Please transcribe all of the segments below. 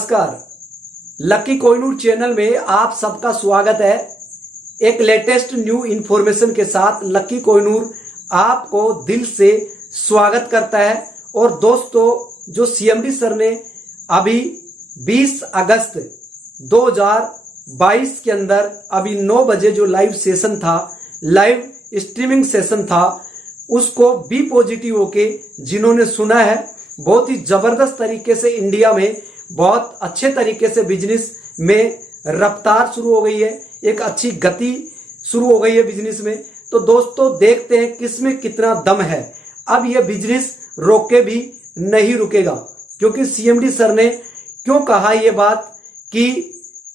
नमस्कार। Lucky Kohinoor channel में आप सबका स्वागत है। एक लेटेस्ट न्यू इंफॉर्मेशन के साथ लकी कोहिनूर आपको दिल से स्वागत करता है। और दोस्तों, जो सीएमडी सर ने अभी 20 अगस्त 2022 के अंदर अभी 9 बजे जो लाइव सेशन था, लाइव स्ट्रीमिंग सेशन था, उसको बी पॉजिटिव होके जिन्होंने सुना है, बहुत ही जबरदस्त तरीके से इंडिया में बहुत अच्छे तरीके से बिजनेस में रफ्तार शुरू हो गई है, एक अच्छी गति शुरू हो गई है बिजनेस में। तो दोस्तों, देखते हैं किसमें कितना दम है। अब यह बिजनेस रोके भी नहीं रुकेगा, क्योंकि सीएमडी सर ने क्यों कहा यह बात कि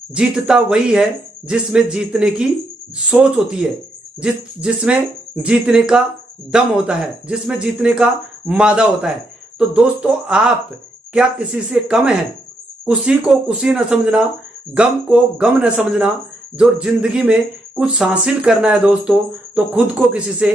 जीतता वही है जिसमें जीतने की सोच होती है, जिसमें जीतने का दम होता है, जिसमें जीतने का मादा होता है। तो दोस्तों, आप क्या किसी से कम हैं? खुशी को खुशी न समझना, गम को गम न समझना। जो जिंदगी में कुछ हासिल करना है दोस्तों, तो खुद को किसी से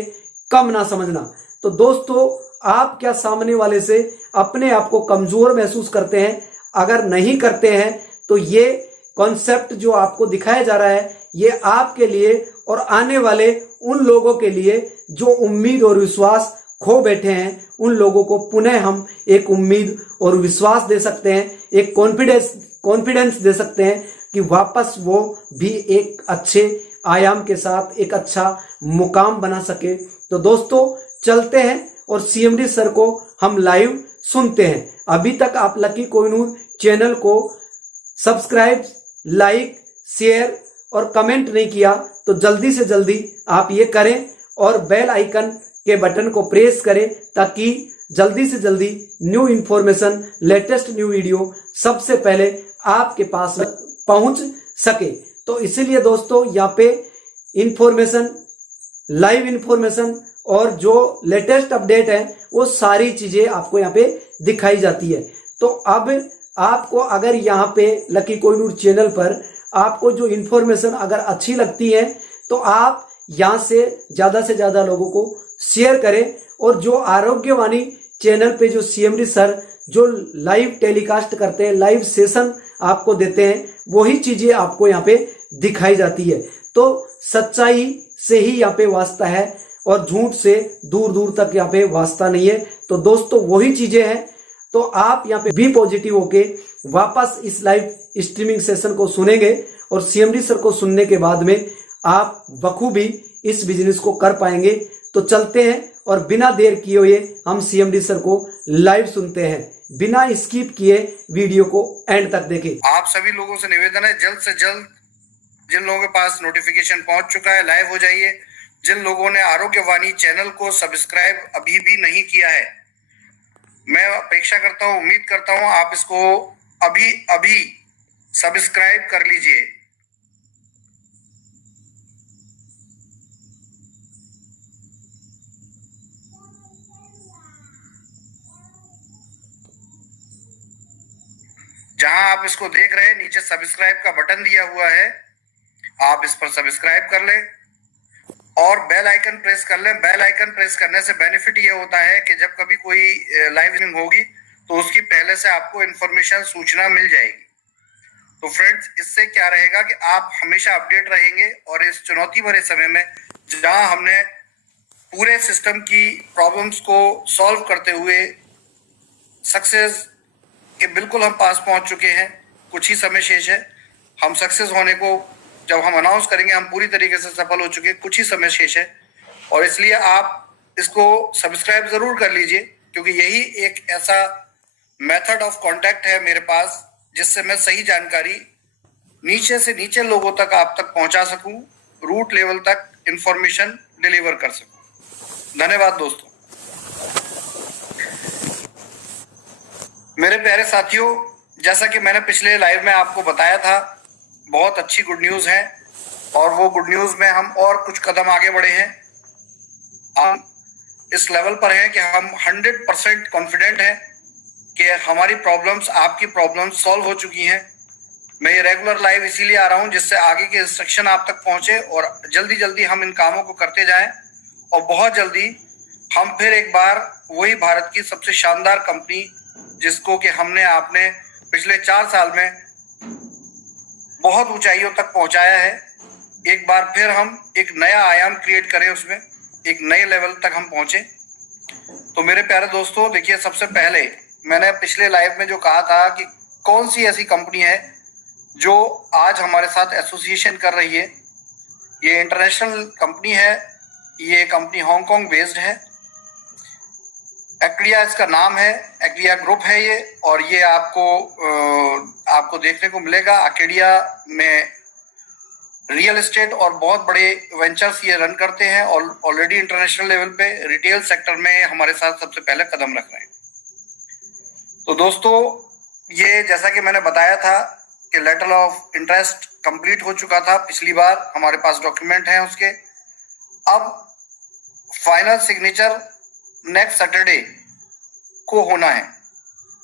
कम ना समझना। तो दोस्तों, आप क्या सामने वाले से अपने आप को कमजोर महसूस करते हैं? अगर नहीं करते हैं तो ये कॉन्सेप्ट जो आपको दिखाया जा रहा है, ये आपके लिए और आने वाले उन लोगों के लिए जो उम्मीद और विश्वास खो बैठे हैं, उन लोगों को पुनः हम एक उम्मीद और विश्वास दे सकते हैं, एक कॉन्फिडेंस दे सकते हैं कि वापस वो भी एक अच्छे आयाम के साथ एक अच्छा मुकाम बना सके। तो दोस्तों, चलते हैं और सीएमडी सर को हम लाइव सुनते हैं। अभी तक आप लकी कोहिनूर चैनल को सब्सक्राइब, लाइक, शेयर और कमेंट नहीं किया, तो जल्दी से जल्दी आप ये करें और बेल आइकन के बटन को प्रेस करें, ताकि जल्दी से जल्दी new information, latest new video सबसे पहले आपके पास पहुंच सके। तो इसीलिए दोस्तों, यहाँ पे इंफॉर्मेशन, लाइव इंफॉर्मेशन और जो लेटेस्ट अपडेट है, वो सारी चीजें आपको यहाँ पे दिखाई जाती है। तो अब आपको अगर यहाँ पे लकी कोहिनूर चैनल पर आपको जो इंफॉर्मेशन अगर अच्छी लगती है, तो आप यहाँ से ज्यादा लोगों को शेयर करें। और जो आरोग्यवाणी चैनल पे जो सीएमडी सर जो लाइव टेलीकास्ट करते हैं, लाइव सेशन आपको देते हैं, वही चीजें आपको यहाँ पे दिखाई जाती है। तो सच्चाई से ही यहाँ पे वास्ता है और झूठ से दूर दूर तक यहाँ पे वास्ता नहीं है। तो दोस्तों, वही चीजें हैं। तो आप यहाँ पे बी पॉजिटिव होके वापस इस लाइव स्ट्रीमिंग सेशन को सुनेंगे और सीएमडी सर को सुनने के बाद में आप बखूबी इस बिजनेस को कर पाएंगे। तो चलते हैं और बिना देर किए हुए हम सीएमडी सर को लाइव सुनते हैं, बिना स्किप किए वीडियो को एंड तक देखें। आप सभी लोगों से निवेदन है, जल्द से जल्द जिन लोगों के पास नोटिफिकेशन पहुंच चुका है, लाइव हो जाइए। जिन लोगों ने आरोग्यवाणी चैनल को सब्सक्राइब अभी भी नहीं किया है, मैं अपेक्षा करता हूं, उम्मीद करता हूं आप इसको अभी सब्सक्राइब कर लीजिए। जहां आप इसको देख रहे हैं, नीचे सब्सक्राइब का बटन दिया हुआ है, आप इस पर सब्सक्राइब कर लें और बेल आइकन प्रेस कर लें। बेल आइकन प्रेस करने से बेनिफिट ये होता है कि जब कभी कोई लाइव स्ट्रीमिंग होगी तो उसकी पहले से आपको इंफॉर्मेशन, सूचना मिल जाएगी। तो फ्रेंड्स, इससे क्या रहेगा कि आप हमेशा अपडेट रहेंगे। और इस चुनौती भरे समय में जहां हमने पूरे सिस्टम की प्रॉब्लम्स को सॉल्व करते हुए सक्सेस के बिल्कुल हम पास पहुंच चुके हैं, कुछ ही समय शेष है। हम सक्सेस होने को जब हम अनाउंस करेंगे, हम पूरी तरीके से सफल हो चुके हैं, कुछ ही समय शेष है। और इसलिए आप इसको सब्सक्राइब जरूर कर लीजिए, क्योंकि यही एक ऐसा मेथड ऑफ कांटेक्ट है मेरे पास, जिससे मैं सही जानकारी नीचे से नीचे लोगों तक आप तक पहुंचा सकूं, रूट लेवल तक इंफॉर्मेशन डिलीवर कर सकूं। धन्यवाद दोस्तों। मेरे प्यारे साथियों, जैसा कि मैंने पिछले लाइव में आपको बताया था, बहुत अच्छी गुड न्यूज है और वो गुड न्यूज में हम और कुछ कदम आगे बढ़े हैं। हम इस लेवल पर हैं कि हम 100% कॉन्फिडेंट हैं कि हमारी प्रॉब्लम्स, आपकी प्रॉब्लम्स सॉल्व हो चुकी हैं। मैं ये रेगुलर लाइव इसीलिए आ रहा हूं जिससे आगे के इंस्ट्रक्शन आप तक पहुंचे और जल्दी हम इन कामों को करते जाएं और बहुत जल्दी हम फिर एक बार वही भारत की सबसे शानदार कंपनी जिसको कि हमने आपने पिछले 4 साल में बहुत ऊंचाइयों तक पहुंचाया है। एक बार फिर हम एक नया आयाम क्रिएट करें, उसमें एक नए लेवल तक हम पहुंचे। तो मेरे प्यारे दोस्तों, देखिए, सबसे पहले मैंने पिछले लाइव में जो कहा था कि कौन सी ऐसी कंपनी है जो आज हमारे साथ एसोसिएशन कर रही है। ये इंटरनेशनल कंपनी है, ये कंपनी हांगकांग बेस्ड है। एक्लिया इसका नाम है, एक्लिया ग्रुप है ये, और ये आपको देखने को मिलेगा। अकेडिया में रियल एस्टेट और बहुत बड़े वेंचर्स ये रन करते हैं और ऑलरेडी इंटरनेशनल लेवल पे रिटेल सेक्टर में हमारे साथ सबसे पहले कदम रख रहे हैं। तो दोस्तों, ये जैसा कि मैंने बताया था कि लेटर ऑफ इंटरेस्ट कंप्लीट हो चुका था पिछली बार, हमारे पास डॉक्यूमेंट हैं उसके। अब फाइनल सिग्नेचर नेक्स्ट सैटरडे को होना है।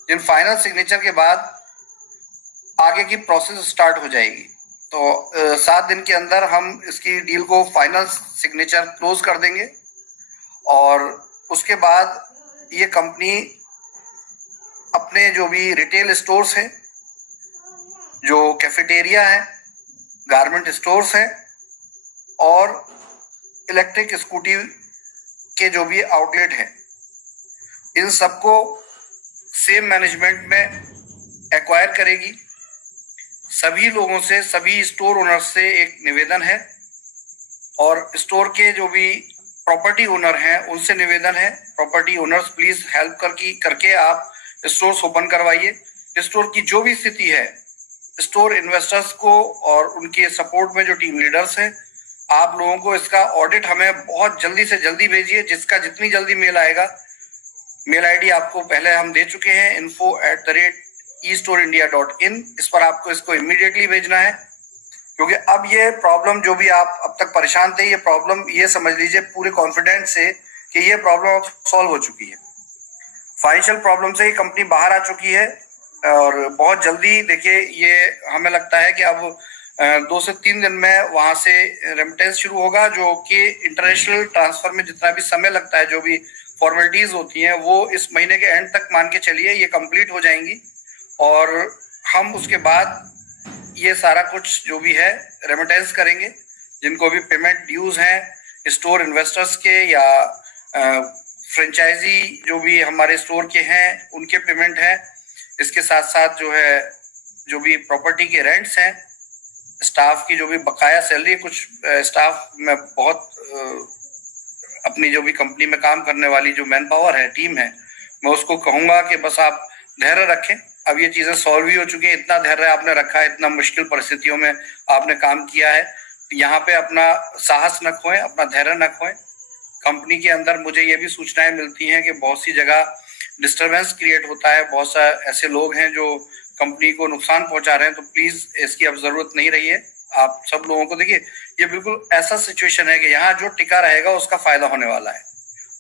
जिन फाइनल सिग्नेचर के बाद आगे की प्रोसेस स्टार्ट हो जाएगी। तो 7 दिन के अंदर हम इसकी डील को फाइनल सिग्नेचर क्लोज कर देंगे और उसके बाद ये कंपनी अपने जो भी रिटेल स्टोर्स हैं, जो कैफेटेरिया है, गारमेंट स्टोर्स हैं और इलेक्ट्रिक स्कूटी के जो भी आउटलेट हैं, इन सबको सेम मैनेजमेंट में एक्वायर करेगी। सभी लोगों से, सभी स्टोर ओनर से एक निवेदन है और स्टोर के जो भी प्रॉपर्टी ओनर हैं उनसे निवेदन है, प्रॉपर्टी ओनर्स प्लीज हेल्प करके आप स्टोर्स ओपन करवाइए। स्टोर की जो भी स्थिति है, स्टोर इन्वेस्टर्स को और उनके सपोर्ट में जो टीम लीडर्स हैं, आप लोगों को इसका ऑडिट हमें बहुत जल्दी से जल्दी भेजिए। जिसका जितनी जल्दी मेल आएगा, मेल आईडी आपको पहले हम दे चुके हैं, info@estorindia.in। इस पर आपको इसको इमीडिएटली भेजना है, क्योंकि अब ये प्रॉब्लम जो भी आप अब तक परेशान थे, ये प्रॉब्लम ये समझ लीजिए पूरे कॉन्फिडेंस से कि ये प्रॉब्लम अब सॉल्व हो चुकी है। फाइनेंशियल प्रॉब्लम से ये कंपनी बाहर आ चुकी है और बहुत जल्दी, देखिए, ये हमें लगता है कि अब 2 से 3 दिन में वहां से रेमिटेंस शुरू होगा, जो कि इंटरनेशनल ट्रांसफर में जितना भी समय लगता है, जो भी फॉर्मेलिटीज होती हैं, वो इस महीने के एंड तक मान के चलिए ये कंप्लीट हो जाएंगी और हम उसके बाद ये सारा कुछ जो भी है रेमिटेंस करेंगे। जिनको भी पेमेंट ड्यूज हैं स्टोर इन्वेस्टर्स के या फ्रेंचाइजी जो भी हमारे स्टोर के हैं उनके पेमेंट है। इसके साथ साथ जो भी प्रॉपर्टी के रेंट्स हैं, स्टाफ की जो भी बकाया सैलरी, कुछ स्टाफ में बहुत अपनी जो भी कंपनी में काम करने वाली जो मैन पावर है, टीम है, मैं उसको कहूंगा कि बस आप धैर्य रखें। अब ये चीजें सॉल्व ही हो चुकी हैं। इतना धैर्य आपने रखा है, इतना मुश्किल परिस्थितियों में आपने काम किया है, यहाँ पे अपना साहस न खोएं, अपना धैर्य न खोएं। कंपनी के अंदर मुझे ये भी सूचनाएं मिलती हैं कि बहुत सी जगह डिस्टरबेंस क्रिएट होता है, बहुत सा ऐसे लोग हैं जो कंपनी को नुकसान पहुंचा रहे हैं। तो प्लीज इसकी अब जरूरत नहीं रही है। आप सब लोगों को, देखिए, ये बिल्कुल ऐसा सिचुएशन है कि यहाँ जो टिका रहेगा उसका फायदा होने वाला है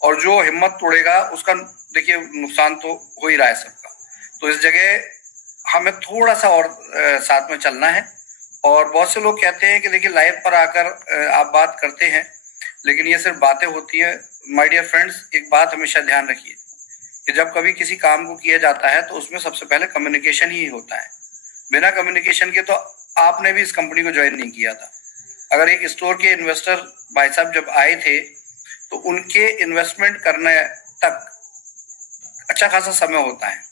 और जो हिम्मत तोड़ेगा उसका, देखिए, नुकसान तो हो ही रहा है सबका। तो इस जगह हमें थोड़ा सा और साथ में चलना है। और बहुत से लोग कहते हैं कि देखिए लाइव पर आकर आप बात करते हैं, लेकिन ये सिर्फ बातें होती है। माय डियर फ्रेंड्स, एक बात हमेशा ध्यान रखिए कि जब कभी किसी काम को किया जाता है तो उसमें सबसे पहले कम्युनिकेशन ही होता है। बिना कम्युनिकेशन के तो आपने भी इस कंपनी को ज्वाइन नहीं किया था। अगर एक स्टोर के इन्वेस्टर भाई साहब जब आए थे तो उनके इन्वेस्टमेंट करने तक अच्छा खासा समय होता है,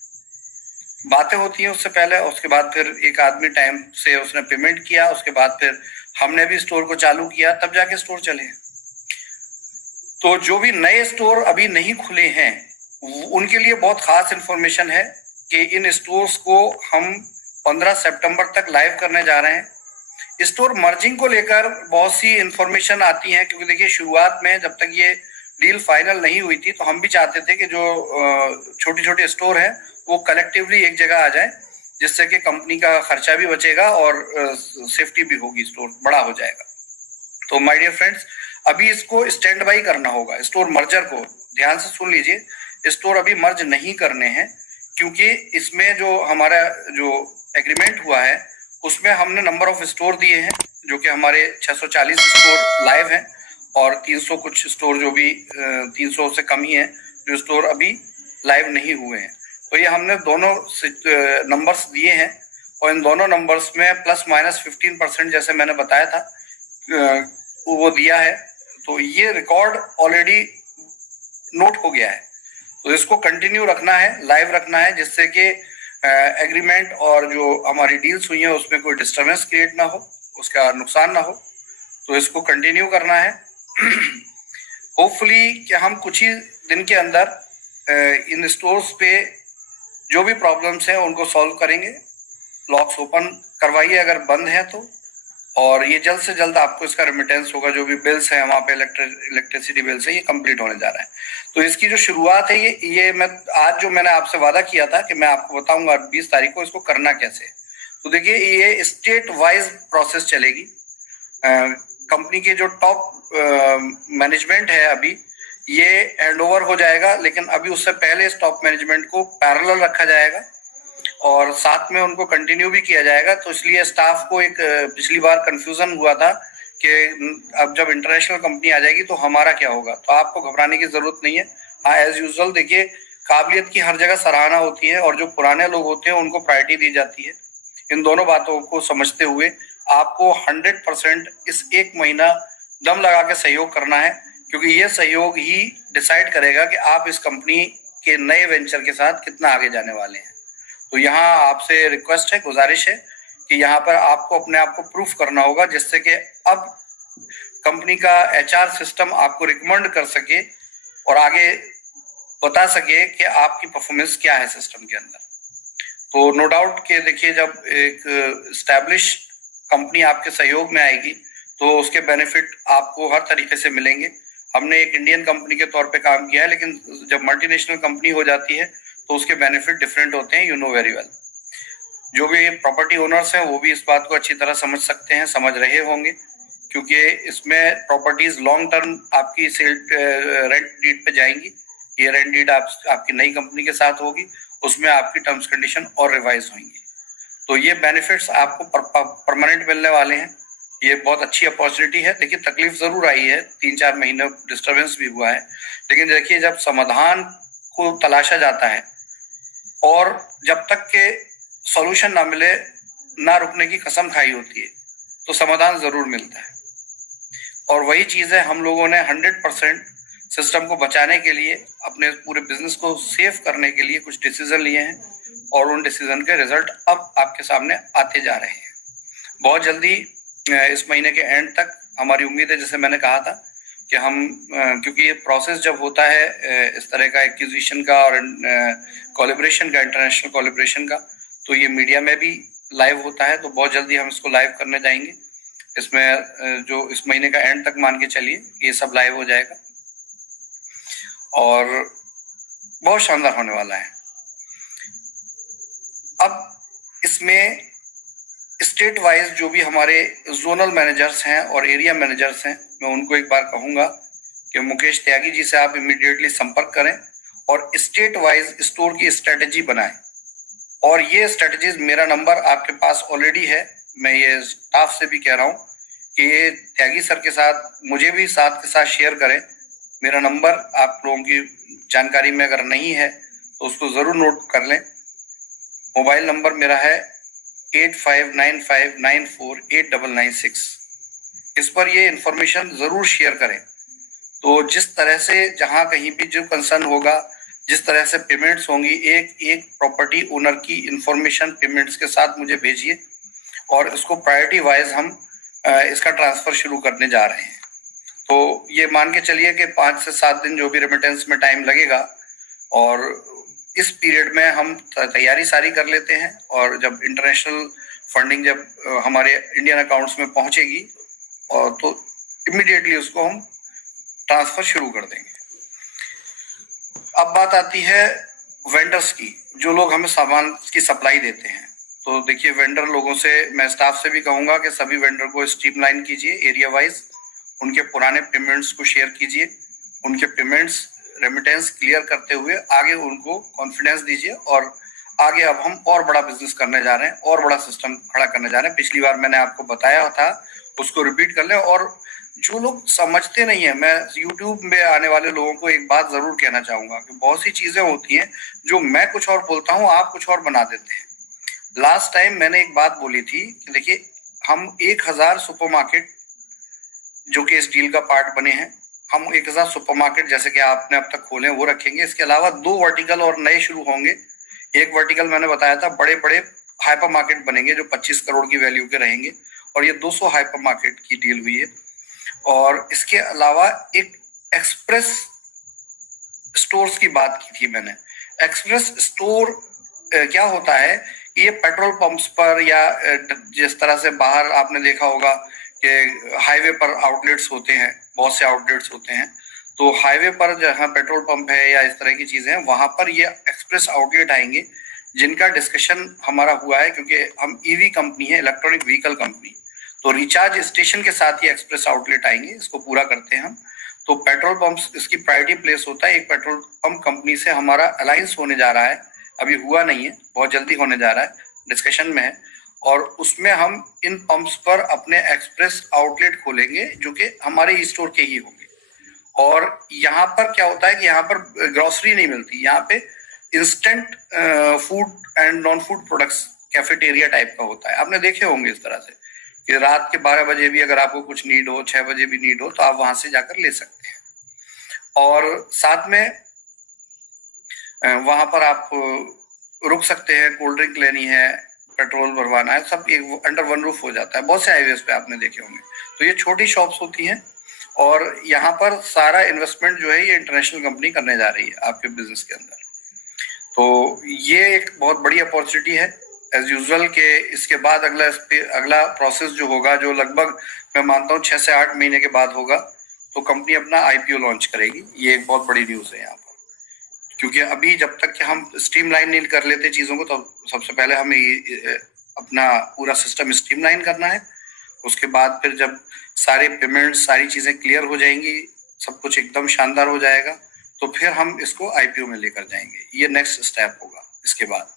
बातें होती हैं उससे पहले, उसके बाद फिर एक आदमी टाइम से उसने पेमेंट किया, उसके बाद फिर हमने भी स्टोर को चालू किया, तब जाके स्टोर चले। तो जो भी नए स्टोर अभी नहीं खुले हैं उनके लिए बहुत खास इंफॉर्मेशन है कि इन स्टोर्स को हम 15 सितंबर तक लाइव करने जा रहे हैं। स्टोर मर्जिंग को लेकर बहुत सी इंफॉर्मेशन आती है, क्योंकि देखिए शुरुआत में जब तक ये डील फाइनल नहीं हुई थी तो हम भी चाहते थे कि जो छोटे छोटे स्टोर हैं वो कलेक्टिवली एक जगह आ जाए, जिससे कि कंपनी का खर्चा भी बचेगा और सेफ्टी भी होगी, स्टोर बड़ा हो जाएगा। तो माय डियर फ्रेंड्स, अभी इसको स्टैंड बाई करना होगा। स्टोर मर्जर को ध्यान से सुन लीजिए, स्टोर अभी मर्ज नहीं करने हैं, क्योंकि इसमें जो हमारा जो एग्रीमेंट हुआ है उसमें हमने नंबर ऑफ स्टोर दिए हैं, जो कि हमारे 640 स्टोर लाइव हैं और 300 कुछ स्टोर जो भी 300 से कम ही हैं जो स्टोर अभी लाइव नहीं हुए हैं। तो ये हमने दोनों नंबर्स दिए हैं और इन दोनों नंबर्स में प्लस माइनस 15% जैसे मैंने बताया था वो दिया है। तो ये रिकॉर्ड ऑलरेडी नोट हो गया है, तो इसको कंटिन्यू रखना है, लाइव रखना है, जिससे कि एग्रीमेंट और जो हमारी डील्स हुई हैं उसमें कोई डिस्टर्बेंस क्रिएट ना हो, उसका नुकसान ना हो। तो इसको कंटिन्यू करना है। होपफुली कि हम कुछ ही दिन के अंदर इन स्टोर्स पे जो भी प्रॉब्लम्स हैं उनको सॉल्व करेंगे। लॉक्स ओपन करवाइए अगर बंद है तो, और ये जल्द से जल्द आपको इसका रेमिटेंस होगा। जो भी बिल्स हैं वहाँ पे इलेक्ट्रिसिटी बिल्स है, ये कंप्लीट होने जा रहा है। तो इसकी जो शुरुआत है ये मैं आज जो मैंने आपसे वादा किया था कि मैं आपको बताऊंगा 20 तारीख को इसको करना कैसे। तो देखिए ये स्टेट वाइज प्रोसेस चलेगी। कंपनी के जो टॉप मैनेजमेंट है अभी ये हैंड ओवर हो जाएगा, लेकिन अभी उससे पहले इस टॉप मैनेजमेंट को पैरेलल रखा जाएगा और साथ में उनको कंटिन्यू भी किया जाएगा। तो इसलिए स्टाफ को एक पिछली बार कंफ्यूजन हुआ था कि अब जब इंटरनेशनल कंपनी आ जाएगी तो हमारा क्या होगा। तो आपको घबराने की जरूरत नहीं है। हाँ, एज यूजुअल देखिए काबिलियत की हर जगह सराहना होती है और जो पुराने लोग होते हैं उनको प्रायोरिटी दी जाती है। इन दोनों बातों को समझते हुए आपको 100% इस एक महीना दम लगा के सहयोग करना है, क्योंकि ये सहयोग ही डिसाइड करेगा कि आप इस कंपनी के नए वेंचर के साथ कितना आगे जाने वाले हैं। तो यहाँ आपसे रिक्वेस्ट है, गुजारिश है कि यहाँ पर आपको अपने आप को प्रूफ करना होगा, जिससे कि अब कंपनी का HR सिस्टम आपको रिकमेंड कर सके और आगे बता सके कि आपकी परफॉर्मेंस क्या है सिस्टम के अंदर। तो नो डाउट कि देखिए जब एक एस्टैब्लिश कंपनी आपके सहयोग में आएगी तो उसके बेनिफिट आपको हर तरीके से मिलेंगे। हमने एक इंडियन कंपनी के तौर पे काम किया है, लेकिन जब मल्टीनेशनल कंपनी हो जाती है तो उसके बेनिफिट डिफरेंट होते हैं, यू नो वेरी वेल। जो भी प्रॉपर्टी ओनर्स हैं वो भी इस बात को अच्छी तरह समझ सकते हैं, समझ रहे होंगे, क्योंकि इसमें प्रॉपर्टीज लॉन्ग टर्म आपकी सेल रेंट डीड पे जाएंगी। ये रेंट डीड आपकी नई कंपनी के साथ होगी, उसमें आपकी टर्म्स कंडीशन और रिवाइज होंगी। तो ये बेनिफिट्स आपको परमानेंट मिलने वाले हैं। ये बहुत अच्छी अपॉर्चुनिटी है। देखिए तकलीफ जरूर आई है, 3-4 महीने डिस्टर्बेंस भी हुआ है, लेकिन देखिए जब समाधान को तलाशा जाता है और जब तक के सॉल्यूशन ना मिले, ना रुकने की कसम खाई होती है, तो समाधान जरूर मिलता है। और वही चीज है, हम लोगों ने 100% सिस्टम को बचाने के लिए, अपने पूरे बिजनेस को सेव करने के लिए कुछ डिसीजन लिए हैं और उन डिसीजन के रिजल्ट अब आपके सामने आते जा रहे हैं। बहुत जल्दी इस महीने के एंड तक हमारी उम्मीद है, जैसे मैंने कहा था कि हम क्योंकि ये प्रोसेस जब होता है इस तरह का एक्विजिशन का और कोलैबोरेशन का, इंटरनेशनल कोलैबोरेशन का, तो ये मीडिया में भी लाइव होता है। तो बहुत जल्दी हम इसको लाइव करने जाएंगे। इसमें जो इस महीने का एंड तक मान के चलिए ये सब लाइव हो जाएगा और बहुत शानदार होने वाला है। अब इसमें स्टेट वाइज जो भी हमारे जोनल मैनेजर्स हैं और एरिया मैनेजर्स हैं, मैं उनको एक बार कहूंगा कि मुकेश त्यागी जी से आप इमीडिएटली संपर्क करें और स्टेट वाइज स्टोर की स्ट्रेटेजी बनाएं। और ये स्ट्रेटेजीज, मेरा नंबर आपके पास ऑलरेडी है, मैं ये स्टाफ से भी कह रहा हूँ कि ये त्यागी सर के साथ मुझे भी साथ के साथ शेयर करें। मेरा नंबर आप लोगों की जानकारी में अगर नहीं है तो उसको जरूर नोट कर लें। मोबाइल नंबर मेरा है 8595948996। इस पर ये इंफॉर्मेशन जरूर शेयर करें। तो जिस तरह से जहां कहीं भी जो कंसर्न होगा, जिस तरह से पेमेंट्स होंगी, एक एक प्रॉपर्टी ओनर की इंफॉर्मेशन पेमेंट्स के साथ मुझे भेजिए और इसको प्रायोरिटी वाइज हम इसका ट्रांसफर शुरू करने जा रहे हैं। तो ये मान के चलिए कि 5 से 7 दिन जो भी रेमिटेंस में टाइम लगेगा, और इस पीरियड में हम तैयारी सारी कर लेते हैं और जब इंटरनेशनल फंडिंग जब हमारे इंडियन अकाउंट्स में पहुंचेगी और तो इमीडिएटली उसको हम ट्रांसफर शुरू कर देंगे। अब बात आती है वेंडर्स की, जो लोग हमें सामान की सप्लाई देते हैं। तो देखिए वेंडर लोगों से, मैं स्टाफ से भी कहूंगा कि सभी वेंडर को स्ट्रीमलाइन कीजिए एरिया वाइज, उनके पुराने पेमेंट्स को शेयर कीजिए, उनके पेमेंट्स रेमिटेंस क्लियर करते हुए आगे उनको कॉन्फिडेंस दीजिए। और आगे अब हम और बड़ा बिजनेस करने जा रहे हैं, और बड़ा सिस्टम खड़ा करने जा रहे हैं। पिछली बार मैंने आपको बताया था, उसको रिपीट कर लें। और जो लोग समझते नहीं है, मैं YouTube में आने वाले लोगों को एक बात जरूर कहना चाहूंगा कि बहुत सी चीजें होती हैं जो मैं कुछ और बोलता हूँ, आप कुछ और बना देते हैं। लास्ट टाइम मैंने एक बात बोली थी कि देखिए, हम 1000 सुपरमार्केट जो कि इस डील का पार्ट बने हैं, हम 1000 सुपरमार्केट जैसे कि आपने अब तक खोले वो रखेंगे। इसके अलावा 2 वर्टिकल और नए शुरू होंगे। एक वर्टिकल मैंने बताया था, बड़े बड़े हाइपर मार्केट बनेंगे जो 25 करोड़ की वैल्यू के रहेंगे, और ये 200 हाइपर मार्केट की डील हुई है। और इसके अलावा एक एक्सप्रेस स्टोर्स की बात की थी मैंने। एक्सप्रेस स्टोर क्या होता है, ये पेट्रोल पंप्स पर या जिस तरह से बाहर आपने देखा होगा कि हाईवे पर आउटलेट्स होते हैं, बहुत से आउटलेट्स होते हैं, तो हाईवे पर जहाँ पेट्रोल पंप है या इस तरह की चीजें हैं, वहां पर ये एक्सप्रेस आउटलेट आएंगे, जिनका डिस्कशन हमारा हुआ है। क्योंकि हम ईवी कंपनी है, इलेक्ट्रॉनिक व्हीकल कंपनी, तो रिचार्ज स्टेशन के साथ ही एक्सप्रेस आउटलेट आएंगे, इसको पूरा करते हैं हम। तो पेट्रोल पंप्स इसकी प्रायोरिटी प्लेस होता है। एक पेट्रोल पंप कंपनी से हमारा अलायंस होने जा रहा है, अभी हुआ नहीं है, बहुत जल्दी होने जा रहा है, डिस्कशन में है। और उसमें हम इन पंप्स पर अपने एक्सप्रेस आउटलेट खोलेंगे जो कि हमारे ई स्टोर के ही होंगे। और यहाँ पर क्या होता है कि यहाँ पर ग्रोसरी नहीं मिलती, यहाँ पे instant food and non food products cafeteria type का होता है। आपने देखे होंगे इस तरह से कि रात के 12 बजे भी अगर आपको कुछ नीड हो, 6 बजे भी नीड हो, तो आप वहां से जाकर ले सकते हैं। और साथ में वहां पर आप रुक सकते हैं, कोल्ड ड्रिंक लेनी है, पेट्रोल भरवाना है, सब एक अंडर वन रूफ हो जाता है। बहुत से हाईवेज पे आपने देखे होंगे। तो ये छोटी शॉप्स होती हैं, और यहाँ पर सारा इन्वेस्टमेंट जो है ये इंटरनेशनल कंपनी करने जा रही है आपके बिजनेस के अंदर। तो ये एक बहुत बड़ी अपॉर्चुनिटी है एज यूजुअल के। इसके बाद अगला प्रोसेस जो होगा, जो लगभग मैं मानता हूँ 6 से 8 महीने के बाद होगा, तो कंपनी अपना आईपीओ लॉन्च करेगी। ये एक बहुत बड़ी न्यूज है यहाँ पर, क्योंकि अभी जब तक कि हम स्ट्रीमलाइन नहीं कर लेते चीजों को, तो सबसे पहले हमें अपना पूरा सिस्टम स्ट्रीमलाइन करना है। उसके बाद फिर जब सारे पेमेंट, सारी चीजें क्लियर हो जाएंगी, सब कुछ एकदम शानदार हो जाएगा, तो फिर हम इसको आईपीओ में लेकर जाएंगे। ये नेक्स्ट स्टेप होगा। इसके बाद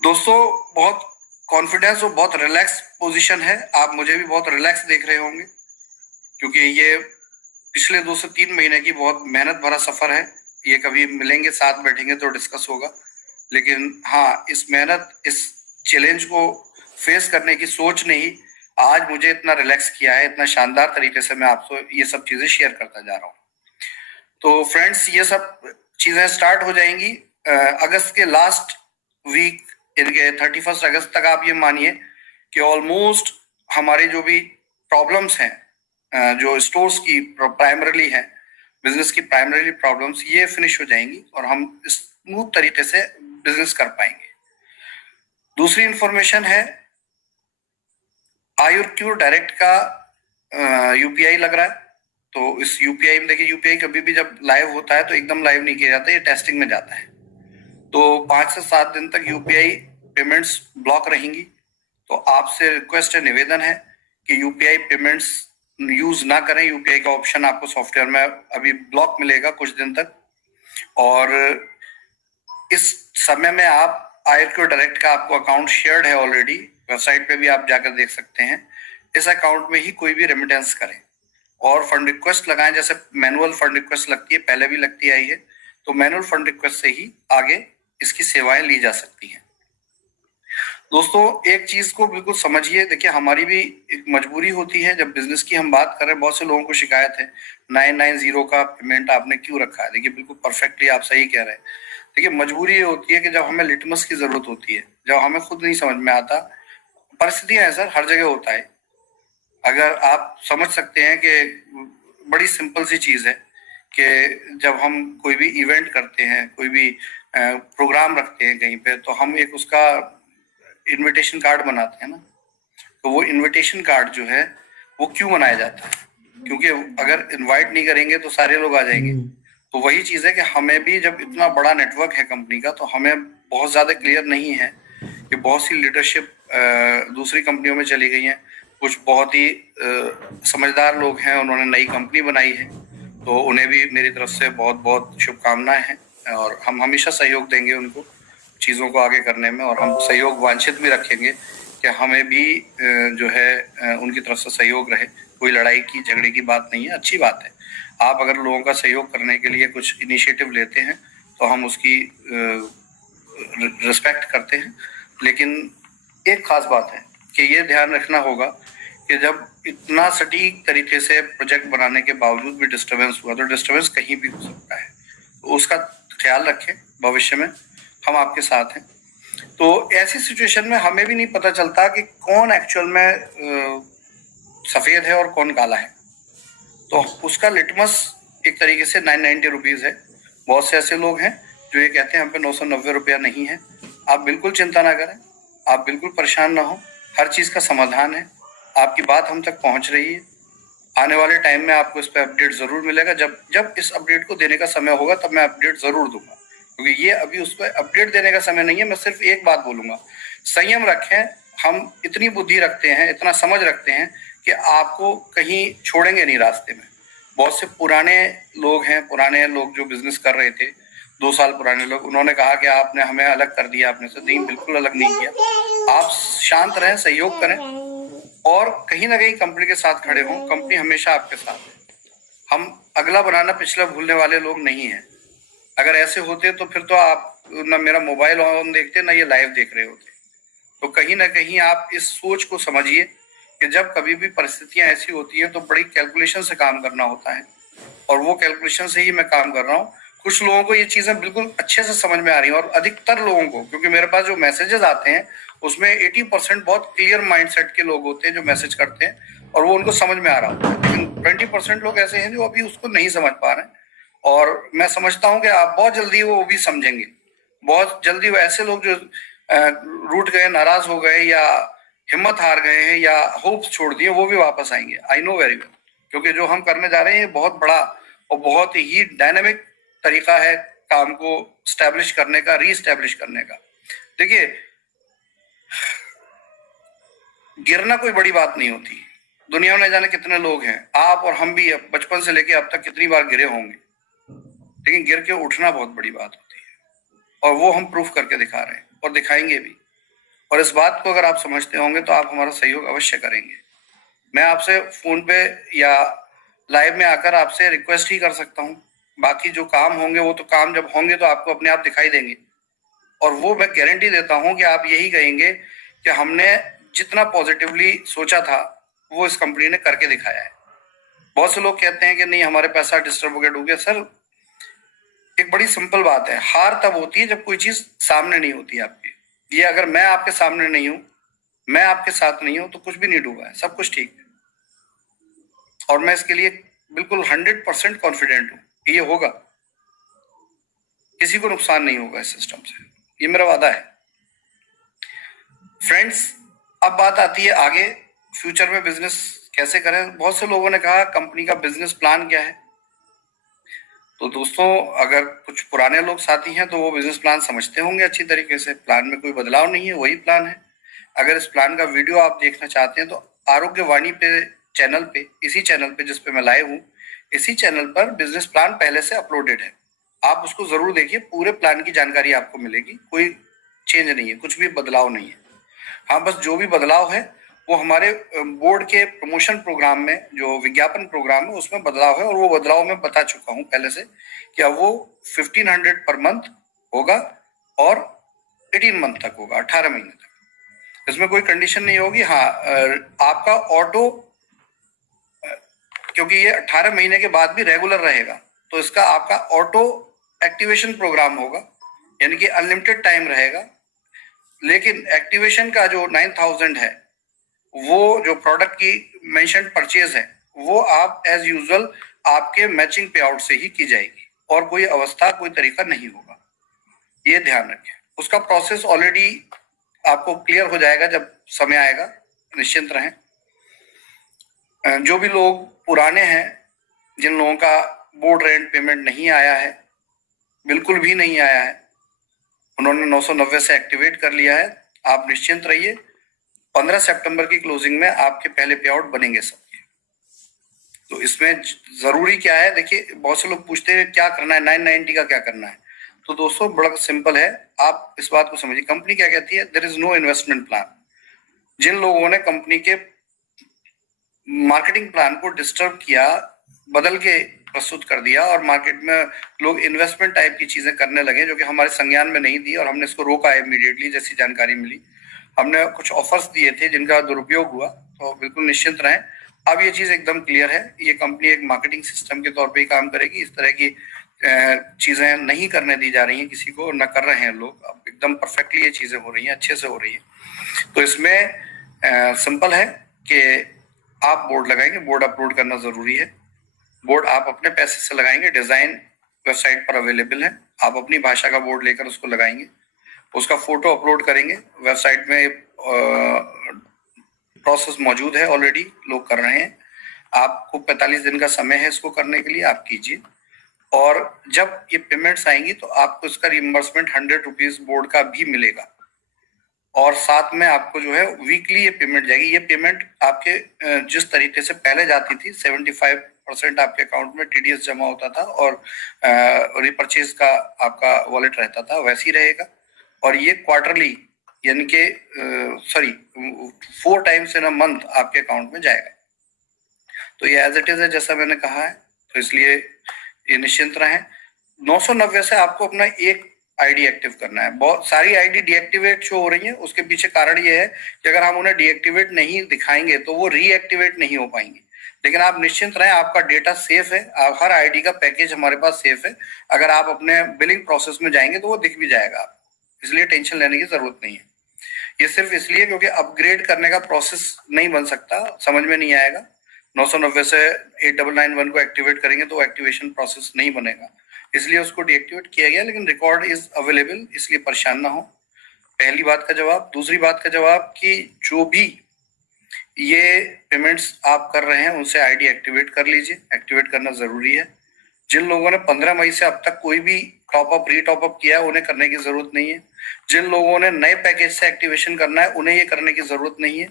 दोस्तों बहुत कॉन्फिडेंस और बहुत रिलैक्स पोजीशन है। आप मुझे भी बहुत रिलैक्स देख रहे होंगे, क्योंकि ये पिछले 2 से 3 महीने की बहुत मेहनत भरा सफर है। ये कभी मिलेंगे, साथ बैठेंगे तो डिस्कस होगा। लेकिन हाँ, इस मेहनत, इस चैलेंज को फेस करने की सोच ने ही आज मुझे इतना रिलैक्स किया है। इतना शानदार तरीके से मैं आपको ये सब चीजें शेयर करता जा रहा हूँ। तो फ्रेंड्स, ये सब चीजें स्टार्ट हो जाएंगी अगस्त के लास्ट वीक, इनके 31 अगस्त तक। आप ये मानिए कि ऑलमोस्ट हमारे जो भी प्रॉब्लम्स हैं, जो स्टोर्स की प्राइमरीली है, बिजनेस की प्राइमरीली प्रॉब्लम्स, ये फिनिश हो जाएंगी और हम स्मूथ तरीके से बिजनेस कर पाएंगे। दूसरी इंफॉर्मेशन है, आयुर्क्यूर डायरेक्ट का यूपीआई लग रहा है। तो इस यूपीआई में देखिए, यूपीआई कभी भी जब लाइव होता है तो एकदम लाइव नहीं किया जाता, ये टेस्टिंग में जाता है। तो 5 से 7 दिन तक यूपीआई पेमेंट्स ब्लॉक रहेंगी। तो आपसे रिक्वेस्ट है, निवेदन है कि यूपीआई पेमेंट्स यूज ना करें। यूपीआई का ऑप्शन आपको सॉफ्टवेयर में अभी ब्लॉक मिलेगा कुछ दिन तक। और इस समय में आप आयुर्क्यूर डायरेक्ट का आपको अकाउंट शेयर्ड है ऑलरेडी, वेबसाइट पे भी आप जाकर देख सकते हैं। इस अकाउंट में ही कोई भी रेमिटेंस करें और फंड रिक्वेस्ट लगाएं। जैसे मैनुअल फंड रिक्वेस्ट लगती है, पहले भी लगती आई है, तो मैनुअल फंड रिक्वेस्ट से ही आगे इसकी सेवाएं ली जा सकती हैं। दोस्तों एक चीज को बिल्कुल समझिए, देखिए हमारी भी एक मजबूरी होती है। जब बिजनेस की हम बात कर रहे हैं, बहुत से लोगों को शिकायत है 990 का पेमेंट आपने क्यों रखा है। देखिए बिल्कुल परफेक्टली आप सही कह रहे हैं। देखिए मजबूरी ये होती है कि जब हमें लिटमस की जरूरत होती है, जब हमें खुद नहीं समझ में आता, परिस्थितियां हैं सर, हर जगह होता है। अगर आप समझ सकते हैं कि बड़ी सिंपल सी चीज है कि जब हम कोई भी इवेंट करते हैं, कोई भी प्रोग्राम रखते हैं कहीं पे, तो हम एक उसका इनविटेशन कार्ड बनाते हैं ना। तो वो इनविटेशन कार्ड जो है वो क्यों बनाया जाता है? क्योंकि अगर इनवाइट नहीं करेंगे तो सारे लोग आ जाएंगे। तो वही चीज है कि हमें भी, जब इतना बड़ा नेटवर्क है कंपनी का, तो हमें बहुत ज्यादा क्लियर नहीं है कि बहुत सी लीडरशिप दूसरी कंपनियों में चली गई है। कुछ बहुत ही समझदार लोग हैं, उन्होंने नई कंपनी बनाई है, तो उन्हें भी मेरी तरफ से बहुत बहुत शुभकामनाएं हैं। और हम हमेशा सहयोग देंगे उनको चीज़ों को आगे करने में, और हम सहयोग वांछित भी रखेंगे कि कि हमें भी जो है उनकी तरफ से सहयोग रहे। कोई लड़ाई की झगड़े की बात नहीं है, अच्छी बात है। आप अगर लोगों का सहयोग करने के लिए कुछ इनिशिएटिव लेते हैं तो हम उसकी रिस्पेक्ट करते हैं, लेकिन एक खास बात है कि ये ध्यान रखना होगा कि जब इतना सटीक तरीके से प्रोजेक्ट बनाने के बावजूद भी डिस्टरबेंस हुआ तो डिस्टरबेंस कहीं भी हो सकता है, तो उसका ख्याल रखें। भविष्य में हम आपके साथ हैं। तो ऐसी सिचुएशन में हमें भी नहीं पता चलता कि कौन एक्चुअल में सफेद है और कौन काला है, तो उसका लिटमस एक तरीके से 990 रुपीज है। बहुत से ऐसे लोग हैं जो ये कहते हैं हम पे 990 रुपया नहीं है। आप बिल्कुल चिंता ना करें, आप बिल्कुल परेशान ना हो, हर चीज का समाधान है। आपकी बात हम तक पहुंच रही है। आने वाले टाइम में आपको इस पर अपडेट जरूर मिलेगा। जब इस अपडेट को देने का समय होगा तब मैं अपडेट जरूर दूंगा, क्योंकि ये अभी उस पर अपडेट देने का समय नहीं है। मैं सिर्फ एक बात बोलूंगा, संयम रखें। हम इतनी बुद्धि रखते हैं, इतना समझ रखते हैं कि आपको कहीं छोड़ेंगे नहीं रास्ते में। बहुत से पुराने लोग हैं, पुराने लोग जो बिजनेस कर रहे थे, 2 साल पुराने लोग, उन्होंने कहा कि आपने हमें अलग कर दिया अपने से। नहीं, बिल्कुल अलग नहीं किया। आप शांत रहें, सहयोग करें और कहीं ना कहीं कंपनी के साथ खड़े हों। कंपनी हमेशा आपके साथ है। हम अगला बनाना पिछला भूलने वाले लोग नहीं हैं। अगर ऐसे होते तो फिर तो आप ना मेरा मोबाइल ऑन देखते ना ये लाइव देख रहे होते। तो कहीं ना कहीं आप इस सोच को समझिए कि जब कभी भी परिस्थितियां ऐसी होती हैं तो बड़ी कैलकुलेशन से काम करना होता है, और वो कैलकुलेशन से ही मैं काम कर रहा हूँ। कुछ लोगों को ये चीजें बिल्कुल अच्छे से समझ में आ रही हैं, और अधिकतर लोगों को, क्योंकि मेरे पास जो मैसेजेस आते हैं उसमें 80% बहुत क्लियर माइंडसेट के लोग होते हैं जो मैसेज करते हैं और वो उनको समझ में आ रहा होता है। लेकिन 20% लोग ऐसे हैं जो अभी उसको नहीं समझ पा रहे हैं, और मैं समझता हूँ कि आप बहुत जल्दी वो भी समझेंगे। बहुत जल्दी वो ऐसे लोग जो रूठ गए, नाराज हो गए या हिम्मत हार गए हैं या होप्स छोड़ दिए, वो भी वापस आएंगे। आई नो वेरी वेल, क्योंकि जो हम करने जा रहे हैं ये बहुत बड़ा और बहुत ही डायनामिक तरीका है काम को स्टैब्लिश करने का, रीस्टैब्लिश करने का। देखिए, गिरना कोई बड़ी बात नहीं होती। दुनिया में जाने कितने लोग हैं, आप और हम भी बचपन से लेके अब तक कितनी बार गिरे होंगे, लेकिन गिर के उठना बहुत बड़ी बात होती है, और वो हम प्रूफ करके दिखा रहे हैं और दिखाएंगे भी। और इस बात को अगर आप समझते होंगे तो आप हमारा सहयोग अवश्य करेंगे। मैं आपसे फोन पे या लाइव में आकर आपसे रिक्वेस्ट ही कर सकता हूँ। बाकी जो काम होंगे वो तो काम जब होंगे तो आपको अपने आप दिखाई देंगे, और वो मैं गारंटी देता हूँ कि आप यही कहेंगे कि हमने जितना पॉजिटिवली सोचा था वो इस कंपनी ने करके दिखाया है। बहुत से लोग कहते हैं कि नहीं हमारे पैसा डिस्टर्ब हो गया। सर, एक बड़ी सिंपल बात है, हार तब होती है जब कोई चीज सामने नहीं होती आपके। ये अगर मैं आपके सामने नहीं हूं, मैं आपके साथ नहीं हूं, तो कुछ भी नहीं डूबा है, सब कुछ ठीक है। और मैं इसके लिए बिल्कुल 100% कॉन्फिडेंट हूं कि ये होगा, किसी को नुकसान नहीं होगा इस सिस्टम से, ये मेरा वादा है। फ्रेंड्स, अब बात आती है आगे फ्यूचर में बिजनेस कैसे करें। बहुत से लोगों ने कहा कंपनी का बिजनेस प्लान क्या है। तो दोस्तों, अगर कुछ पुराने लोग साथी हैं तो वो बिजनेस प्लान समझते होंगे अच्छी तरीके से। प्लान में कोई बदलाव नहीं है, वही प्लान है। अगर इस प्लान का वीडियो आप देखना चाहते हैं तो आरोग्यवाणी पे चैनल पे, इसी चैनल पे जिस पे मैं लाइव हूँ, इसी चैनल पर बिजनेस प्लान पहले से अपलोडेड है। आप उसको जरूर देखिए, पूरे प्लान की जानकारी आपको मिलेगी। कोई चेंज नहीं है, कुछ भी बदलाव नहीं है। हाँ, बस जो भी बदलाव है वो हमारे बोर्ड के प्रमोशन प्रोग्राम में, जो विज्ञापन प्रोग्राम है उसमें बदलाव है, और वो बदलाव मैं बता चुका हूँ पहले से कि अब वो 1500 पर मंथ होगा और 18 मंथ तक होगा, 18 महीने तक। इसमें कोई कंडीशन नहीं होगी। हाँ, आपका ऑटो, क्योंकि ये 18 महीने के बाद भी रेगुलर रहेगा, तो इसका आपका ऑटो एक्टिवेशन प्रोग्राम होगा, यानी कि अनलिमिटेड टाइम रहेगा। लेकिन एक्टिवेशन का जो 9000 है, वो जो प्रोडक्ट की मेंशन परचेज है, वो आप एज यूजुअल आपके मैचिंग पे आउट से ही की जाएगी, और कोई अवस्था, कोई तरीका नहीं होगा। ये ध्यान रखें। उसका प्रोसेस ऑलरेडी आपको क्लियर हो जाएगा जब समय आएगा, निश्चिंत रहें। जो भी लोग पुराने हैं, जिन लोगों का बोर्ड रेंट पेमेंट नहीं आया है, बिल्कुल भी नहीं आया है, उन्होंने 990 से एक्टिवेट कर लिया है, आप निश्चिंत रहिए। 15 सितंबर की क्लोजिंग में आपके पहले पे आउट बनेंगे सबके। तो इसमें जरूरी क्या है, देखिए बहुत से लोग पूछते हैं क्या करना है, 990 का क्या करना है। तो दोस्तों, बड़ा सिंपल है, आप इस बात को समझिए। कंपनी क्या कहती है, there is no investment plan. जिन लोगों ने कंपनी के मार्केटिंग प्लान को डिस्टर्ब किया, बदल के प्रस्तुत कर दिया और मार्केट में लोग इन्वेस्टमेंट टाइप की चीजें करने लगे जो कि हमारे संज्ञान में नहीं थी और हमने इसको रोका इमीडिएटली जैसी जानकारी मिली। हमने कुछ ऑफर्स दिए थे जिनका दुरुपयोग हुआ, तो बिल्कुल निश्चिंत रहें। अब ये चीज एकदम क्लियर है, ये कंपनी एक मार्केटिंग सिस्टम के तौर पे ही काम करेगी। इस तरह की चीजें नहीं करने दी जा रही हैं किसी को, न कर रहे हैं लोग। अब एकदम परफेक्टली ये चीजें हो रही हैं, अच्छे से हो रही हैं। तो इसमें सिंपल है कि आप बोर्ड लगाएंगे, बोर्ड अपलोड करना जरूरी है। बोर्ड आप अपने पैसे से लगाएंगे, डिजाइन वेबसाइट पर अवेलेबल है। आप अपनी भाषा का बोर्ड लेकर उसको लगाएंगे, उसका फोटो अपलोड करेंगे। वेबसाइट में प्रोसेस मौजूद है, ऑलरेडी लोग कर रहे हैं। आपको 45 दिन का समय है इसको करने के लिए, आप कीजिए। और जब ये पेमेंट्स आएंगी तो आपको इसका रिइंबर्समेंट 100 रुपीज बोर्ड का भी मिलेगा और साथ में आपको जो है वीकली ये पेमेंट जाएगी। ये पेमेंट आपके जिस तरीके से पहले जाती थी 75% आपके अकाउंट में टीडीएस जमा होता था और रिपर्चेज का आपका वॉलेट रहता था, वैसे ही रहेगा। और ये क्वार्टरली यानी कि 4 टाइम्स इन अ मंथ आपके अकाउंट में जाएगा। तो ये एज इट इज है जैसा मैंने कहा है, तो इसलिए ये निश्चिंत रहें। 990 से आपको अपना एक आईडी एक्टिव करना है। बहुत सारी आईडी डीएक्टिवेट शो हो रही है, उसके पीछे कारण ये है कि अगर हम उन्हें डीएक्टिवेट नहीं दिखाएंगे तो वो रीएक्टिवेट नहीं हो पाएंगी। लेकिन आप निश्चिंत रहें, आपका डेटा सेफ है। आप हर आईडी का पैकेज हमारे पास सेफ है। अगर आप अपने बिलिंग प्रोसेस में जाएंगे तो वो दिख भी जाएगा आपको, इसलिए टेंशन लेने की जरूरत नहीं है। ये सिर्फ इसलिए क्योंकि अपग्रेड करने का प्रोसेस नहीं बन सकता, समझ में नहीं आएगा। 990 से 8991 को एक्टिवेट करेंगे तो एक्टिवेशन प्रोसेस नहीं बनेगा, इसलिए उसको डीएक्टिवेट किया गया। लेकिन रिकॉर्ड इज अवेलेबल, इसलिए परेशान ना हो। पहली बात का जवाब। दूसरी बात का जवाब कि जो भी ये पेमेंट्स आप कर रहे हैं उनसे आईडी एक्टिवेट कर लीजिए, एक्टिवेट करना जरूरी है। जिन लोगों ने 15 मई से अब तक कोई भी टॉपअप रीटॉपअप किया है उन्हें करने की जरूरत नहीं है। जिन लोगों ने नए पैकेज से एक्टिवेशन करना है उन्हें ये करने की जरूरत नहीं है।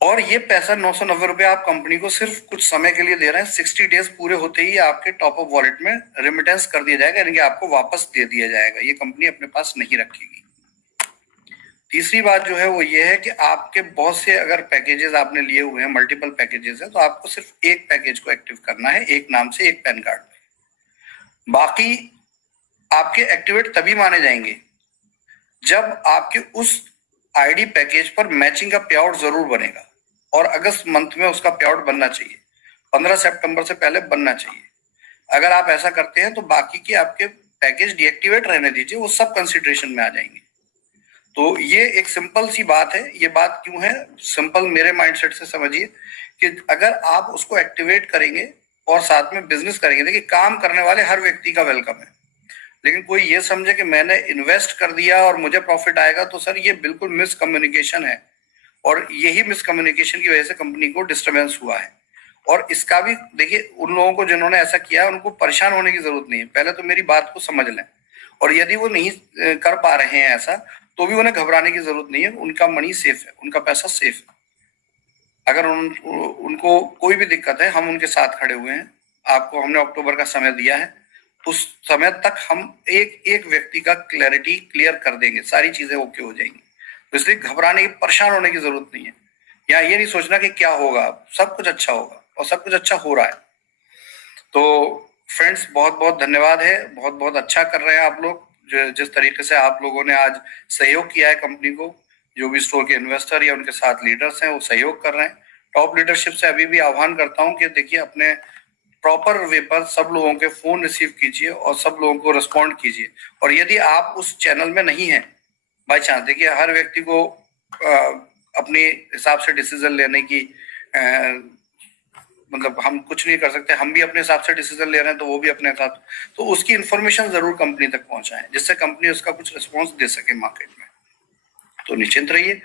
और ये पैसा 990 रुपए आप कंपनी को सिर्फ कुछ समय के लिए दे रहे हैं। 60 डेज पूरे होते ही आपके टॉपअप वॉलेट में रेमिटेंस कर दिया जाएगा, यानी कि आपको वापस दे दिया जाएगा। ये कंपनी अपने पास नहीं रखेगी। तीसरी बात जो है वो ये है कि आपके बहुत से अगर पैकेजेस आपने लिए हुए हैं, मल्टीपल पैकेजेस है, तो आपको सिर्फ एक पैकेज को एक्टिव करना है, एक नाम से एक पैन कार्ड में। बाकी आपके एक्टिवेट तभी माने जाएंगे जब आपके उस आईडी पैकेज पर मैचिंग का पे आउट जरूर बनेगा और अगस्त मंथ में उसका पे आउट बनना चाहिए, 15 सितंबर से पहले बनना चाहिए। अगर आप ऐसा करते हैं तो बाकी के आपके पैकेज डीएक्टिवेट रहने दीजिए, वो सब कंसिडरेशन में आ जाएंगे। तो ये एक सिंपल सी बात है। ये बात क्यों है सिंपल, मेरे माइंडसेट से समझिए कि अगर आप उसको एक्टिवेट करेंगे और साथ में बिजनेस करेंगे, देखिए काम करने वाले हर व्यक्ति का वेलकम है, लेकिन कोई ये समझे कि मैंने इन्वेस्ट कर दिया और मुझे प्रॉफिट आएगा, तो सर ये बिल्कुल मिसकम्युनिकेशन है। और यही मिसकम्युनिकेशन की वजह से कंपनी को डिस्टरबेंस हुआ है। और इसका भी देखिए, उन लोगों को जिन्होंने ऐसा किया है उनको परेशान होने की जरूरत नहीं है। पहले तो मेरी बात को समझ लें, और यदि वो नहीं कर पा रहे हैं ऐसा, तो भी उन्हें घबराने की जरूरत नहीं है। उनका मनी सेफ है, उनका पैसा सेफ है। अगर उनको कोई भी दिक्कत है, हम उनके साथ खड़े हुए हैं। आपको हमने अक्टूबर का समय दिया है, उस समय तक हम एक एक व्यक्ति का क्लैरिटी क्लियर कर देंगे, सारी चीजें ओके हो जाएंगी। तो इसलिए घबराने की, परेशान होने की जरूरत नहीं है। या ये नहीं सोचना कि क्या होगा, सब कुछ अच्छा होगा, और सब कुछ अच्छा हो रहा है। तो फ्रेंड्स, बहुत बहुत धन्यवाद है। बहुत बहुत अच्छा कर रहे हैं आप लोग। जिस तरीके से आप लोगों ने आज सहयोग किया है कंपनी को, जो भी स्टोर के इन्वेस्टर या उनके साथ लीडर्स हैं वो सहयोग कर रहे हैं। टॉप लीडरशिप से अभी भी आह्वान करता हूं कि देखिए, अपने प्रॉपर वे पर सब लोगों के फोन रिसीव कीजिए और सब लोगों को रिस्पॉन्ड कीजिए। और यदि आप उस चैनल में नहीं हैं, बाई चांस, देखिए हर व्यक्ति को अपने हिसाब से डिसीजन लेने की मतलब हम कुछ नहीं कर सकते। हम भी अपने हिसाब से डिसीजन ले रहे हैं, तो वो भी अपने हिसाब, तो उसकी इंफॉर्मेशन जरूर कंपनी तक पहुंचाएं, जिससे कंपनी उसका कुछ रिस्पॉन्स दे सके मार्केट में। तो निश्चिंत रहिए,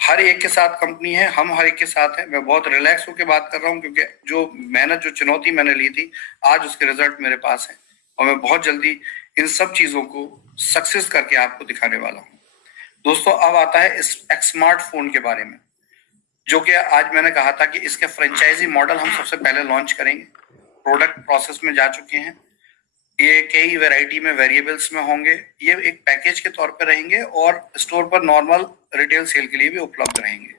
हर एक के साथ कंपनी है, हम हर एक के साथ हैं। मैं बहुत रिलैक्स होकर बात कर रहा हूं, क्योंकि जो मेहनत, जो चुनौती मैंने ली थी, आज उसके रिजल्ट मेरे पास है, और मैं बहुत जल्दी इन सब चीजों को सक्सेस करके आपको दिखाने वाला हूं। दोस्तों, अब आता है इस स्मार्टफोन के बारे में, जो कि आज मैंने कहा था कि इसके फ्रेंचाइजी मॉडल हम सबसे पहले लॉन्च करेंगे। प्रोडक्ट प्रोसेस में जा चुके हैं, ये कई वैरायटी में वेरिएबल्स में होंगे। ये एक पैकेज के तौर पर रहेंगे और स्टोर पर नॉर्मल रिटेल सेल के लिए भी उपलब्ध रहेंगे।